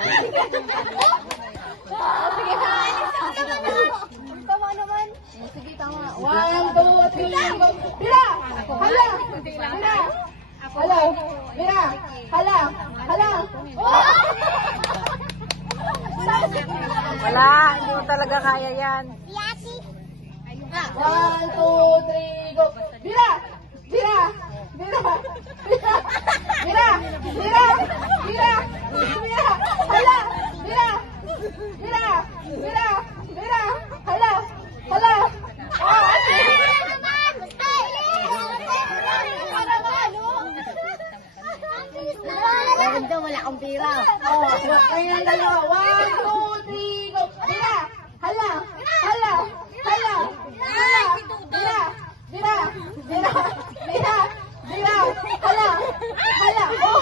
Sige, tama naman. Sige, tama. 1, 2, 3, go. Bila! Hala! Bila! Hala! Bila! Hala! Hala! Wala, hindi mo talaga kaya yan. 1, 2, 3, go. Bila! Bila! Bila! Bila! Bila! Bila! Bila! Bila! Hala! Bila! Bila! Bila! Bila! Hala! Hala! Wala akong pira. Ayan, dalawa. 1, 2, 3, go. Bila! Hala! Hala! Hala! Bila! Bila! Bila! Bila! Bila! Bila! Hala! Hala! Oh!